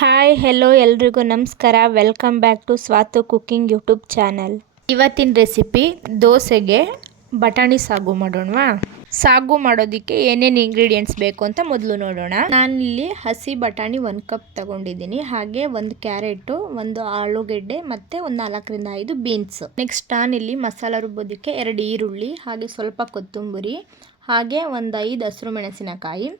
Hi hello ಎಲ್ರಿಗೂ ನಮಸ್ಕಾರ. Welcome back to Swatu cooking YouTube channel. ಇವತ್ತಿನ ರೆಸಿಪಿ ದೋಸೆಗೆ ಬಟಾಣಿ ಸಾಗು ಮಾಡೋಣವಾ? ಸಾಗು ಮಾಡೋದಕ್ಕೆ ಏನೇನು ಇಂಗ್ರೀಡಿಯೆಂಟ್ಸ್ ಬೇಕು ಅಂತ ಮೊದಲು ನೋಡೋಣ. ನಾನಿಲ್ಲಿ ಹಸಿ ಬಟಾಣಿ 1 ಕಪ್ ತಗೊಂಡಿದ್ದೀನಿ. ಹಾಗೆ 1 ಕ್ಯಾರೆಟು, 1 ಆಲೂಗೆಡ್ಡೆ ಮತ್ತು ಒಂದು 4 ರಿಂದ 5 ಬೀನ್ಸ್. ನೆಕ್ಸ್ಟ್ ನಾನಿಲ್ಲಿ ಮಸಾಲ ರುಬ್ಬೋದಕ್ಕೆ 2 ಈರುಳ್ಳಿ, ಹಾಗೆ ಸ್ವಲ್ಪ ಕೊತ್ತಂಬರಿ, ಹಾಗೆ ಒಂದು 5 ಹಸಿರು ಮೆಣಸಿನಕಾಯಿ,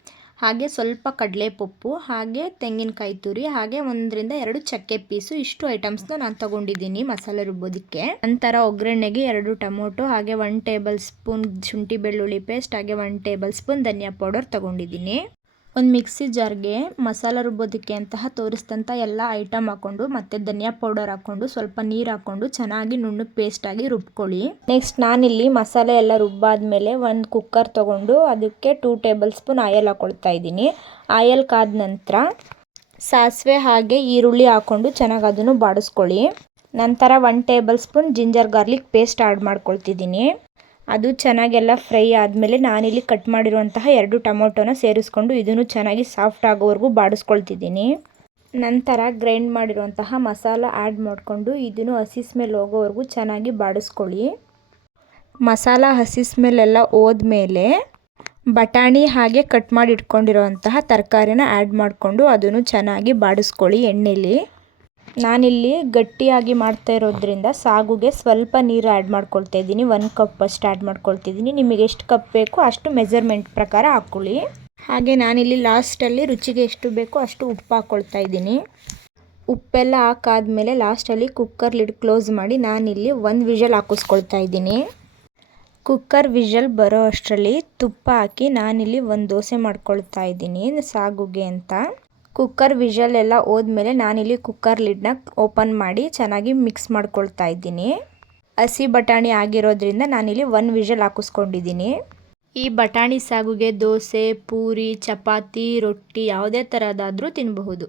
ಹಾಗೆ ಸ್ವಲ್ಪ ಕಡಲೆಪಪ್ಪು, ಹಾಗೆ ತೆಂಗಿನಕಾಯಿ ತುರಿ, ಹಾಗೆ 1 ರಿಂದ 2 ಚಕ್ಕೆ ಪೀಸು. ಇಷ್ಟು ಐಟಮ್ಸ್ನ ನಾನು ತಗೊಂಡಿದ್ದೀನಿ ಮಸಾಲೆ ರುಬ್ಬೋದಕ್ಕೆ. ನಂತರ ಒಗ್ಗರಣೆಗೆ 2 ಟೊಮೊಟೊ, ಹಾಗೆ 1 ಟೇಬಲ್ ಸ್ಪೂನ್ ಶುಂಠಿ ಬೆಳ್ಳುಳ್ಳಿ ಪೇಸ್ಟ್, ಹಾಗೆ 1 ಟೇಬಲ್ ಸ್ಪೂನ್ ಧನಿಯಾ ಪೌಡರ್ ತಗೊಂಡಿದ್ದೀನಿ. ಒಂದು ಮಿಕ್ಸಿ ಜಾರ್ಗೆ ಮಸಾಲ ರುಬ್ಬೋದಕ್ಕೆ ಅಂತಹ ತೋರಿಸಿದಂಥ ಎಲ್ಲ ಐಟಮ್ ಹಾಕ್ಕೊಂಡು ಮತ್ತು ಧನಿಯಾ ಪೌಡರ್ ಹಾಕ್ಕೊಂಡು ಸ್ವಲ್ಪ ನೀರು ಹಾಕ್ಕೊಂಡು ಚೆನ್ನಾಗಿ ನುಣ್ಣಗೆ ಪೇಸ್ಟಾಗಿ ರುಬ್ಕೊಳ್ಳಿ. ನೆಕ್ಸ್ಟ್ ನಾನಿಲ್ಲಿ ಮಸಾಲೆ ಎಲ್ಲ ರುಬ್ಬಾದ್ಮೇಲೆ ಒಂದು ಕುಕ್ಕರ್ ತೊಗೊಂಡು ಅದಕ್ಕೆ 2 ಟೇಬಲ್ ಸ್ಪೂನ್ ಆಯಿಲ್ ಹಾಕ್ಕೊಳ್ತಾ ಇದ್ದೀನಿ. ಆಯಿಲ್ ಕಾದ ನಂತರ ಸಾಸಿವೆ ಹಾಗೆ ಈರುಳ್ಳಿ ಹಾಕ್ಕೊಂಡು ಚೆನ್ನಾಗಿ ಅದನ್ನು ಬಾಡಿಸ್ಕೊಳ್ಳಿ. ನಂತರ 1 tablespoon ginger garlic paste add ಮಾಡ್ಕೊಳ್ತಿದ್ದೀನಿ. ಅದು ಚೆನ್ನಾಗೆಲ್ಲ ಫ್ರೈ ಆದಮೇಲೆ ನಾನಿಲ್ಲಿ ಕಟ್ ಮಾಡಿರುವಂತಹ 2 ಟೊಮೊಟೊನ ಸೇರಿಸ್ಕೊಂಡು ಇದನ್ನು ಚೆನ್ನಾಗಿ ಸಾಫ್ಟ್ ಆಗೋವರೆಗೂ ಬಾಡಿಸ್ಕೊಳ್ತಿದ್ದೀನಿ. ನಂತರ ಗ್ರೈಂಡ್ ಮಾಡಿರುವಂತಹ ಮಸಾಲ ಆ್ಯಡ್ ಮಾಡಿಕೊಂಡು ಇದನ್ನು ಹಸಿ ಸ್ಮೆಲ್ ಹೋಗೋವರೆಗೂ ಚೆನ್ನಾಗಿ ಬಾಡಿಸ್ಕೊಳ್ಳಿ. ಮಸಾಲ ಹಸಿ ಸ್ಮೆಲ್ಲೆಲ್ಲ ಹೋದ್ಮೇಲೆ ಬಟಾಣಿ ಹಾಗೆ ಕಟ್ ಮಾಡಿ ಇಟ್ಕೊಂಡಿರುವಂತಹ ತರಕಾರಿನ ಆ್ಯಡ್ ಮಾಡಿಕೊಂಡು ಅದನ್ನು ಚೆನ್ನಾಗಿ ಬಾಡಿಸ್ಕೊಳ್ಳಿ ಎಣ್ಣೆಲಿ. ನಾನಿಲ್ಲಿ ಗಟ್ಟಿಯಾಗಿ ಮಾಡ್ತಾ ಇರೋದ್ರಿಂದ ಸಾಗುಗೆ ಸ್ವಲ್ಪ ನೀರು ಆ್ಯಡ್ ಮಾಡ್ಕೊಳ್ತಾ ಇದ್ದೀನಿ. 1 ಕಪ್ ಅಷ್ಟು ಆ್ಯಡ್ ಮಾಡ್ಕೊಳ್ತಿದ್ದೀನಿ. ನಿಮಗೆ ಎಷ್ಟು ಕಪ್ ಬೇಕೋ ಅಷ್ಟು ಮೆಜರ್ಮೆಂಟ್ ಪ್ರಕಾರ ಹಾಕ್ಕೊಳ್ಳಿ. ಹಾಗೆ ನಾನಿಲ್ಲಿ ಲಾಸ್ಟಲ್ಲಿ ರುಚಿಗೆ ಎಷ್ಟು ಬೇಕೋ ಅಷ್ಟು ಉಪ್ಪು ಹಾಕ್ಕೊಳ್ತಾ ಇದ್ದೀನಿ. ಉಪ್ಪೆಲ್ಲ ಹಾಕಾದ್ಮೇಲೆ ಲಾಸ್ಟಲ್ಲಿ ಕುಕ್ಕರ್ ಲಿಡ್ ಕ್ಲೋಸ್ ಮಾಡಿ ನಾನಿಲ್ಲಿ 1 ವಿಷಲ್ ಹಾಕಿಸ್ಕೊಳ್ತಾ ಇದ್ದೀನಿ. ಕುಕ್ಕರ್ ವಿಷಲ್ ಬರೋ ಅಷ್ಟರಲ್ಲಿ ತುಪ್ಪ ಹಾಕಿ ನಾನಿಲ್ಲಿ 1 ದೋಸೆ ಮಾಡ್ಕೊಳ್ತಾ ಇದ್ದೀನಿ ಸಾಗುಗೆ ಅಂತ. ಕುಕ್ಕರ್ ವಿಷಲ್ ಎಲ್ಲ ಹೋದ್ಮೇಲೆ ನಾನಿಲ್ಲಿ ಕುಕ್ಕರ್ ಲಿಡ್ನ ಓಪನ್ ಮಾಡಿ ಚೆನ್ನಾಗಿ ಮಿಕ್ಸ್ ಮಾಡ್ಕೊಳ್ತಾ ಇದ್ದೀನಿ. ಹಸಿ ಬಟಾಣಿ ಆಗಿರೋದ್ರಿಂದ ನಾನಿಲ್ಲಿ 1 ವಿಷಲ್ ಹಾಕಿಸ್ಕೊಂಡಿದ್ದೀನಿ. ಈ ಬಟಾಣಿ ಸಾಗುಗೆ ದೋಸೆ, ಪೂರಿ, ಚಪಾತಿ, ರೊಟ್ಟಿ ಯಾವುದೇ ಥರದಾದರೂ ತಿನ್ನಬಹುದು.